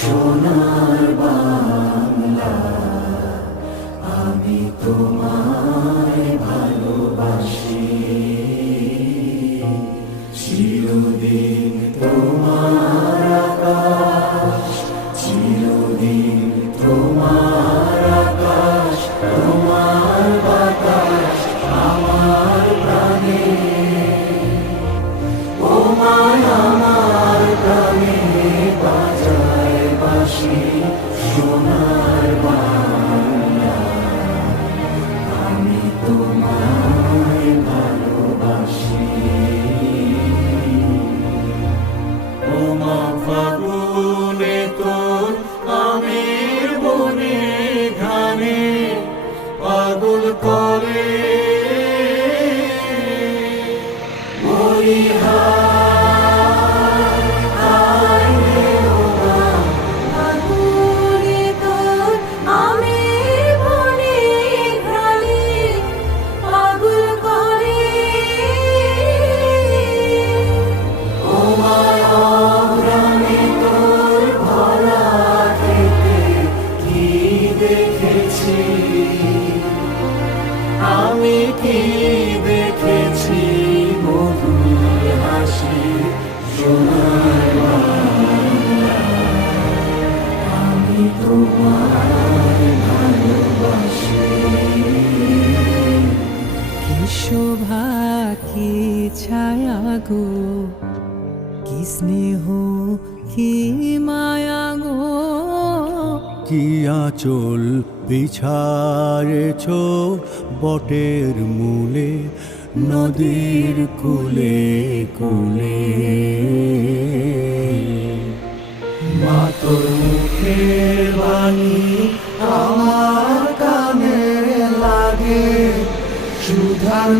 সোনার বাংলা, আমি তোমায় ভালোবাসি। চিরদিন তোমার আকাশ, চিরদিন তোমার আকাশ, তোমার বাতাস আমার প্রাণে। ও মায় আমার প্রাণে বাজায় বাঁশি সোনার বাংলা, আমি তোমায় ভালোবাসি। ও মা ফাগুনে তোর আমের বনে ঘানে পাগল করে আমি কি দেখেছি মধুর হাসি সোনার বাংলা, আমি তোমায় ভালোবাসি। কি শোভা কি ছায়া গো, কি স্নেহ কি মায়া গো, কি আঁচল বিছারেছ বটের মূলে নদীর কূলে কূলে। মা তোর মুখের বাণী আমার কানে লাগে সুধার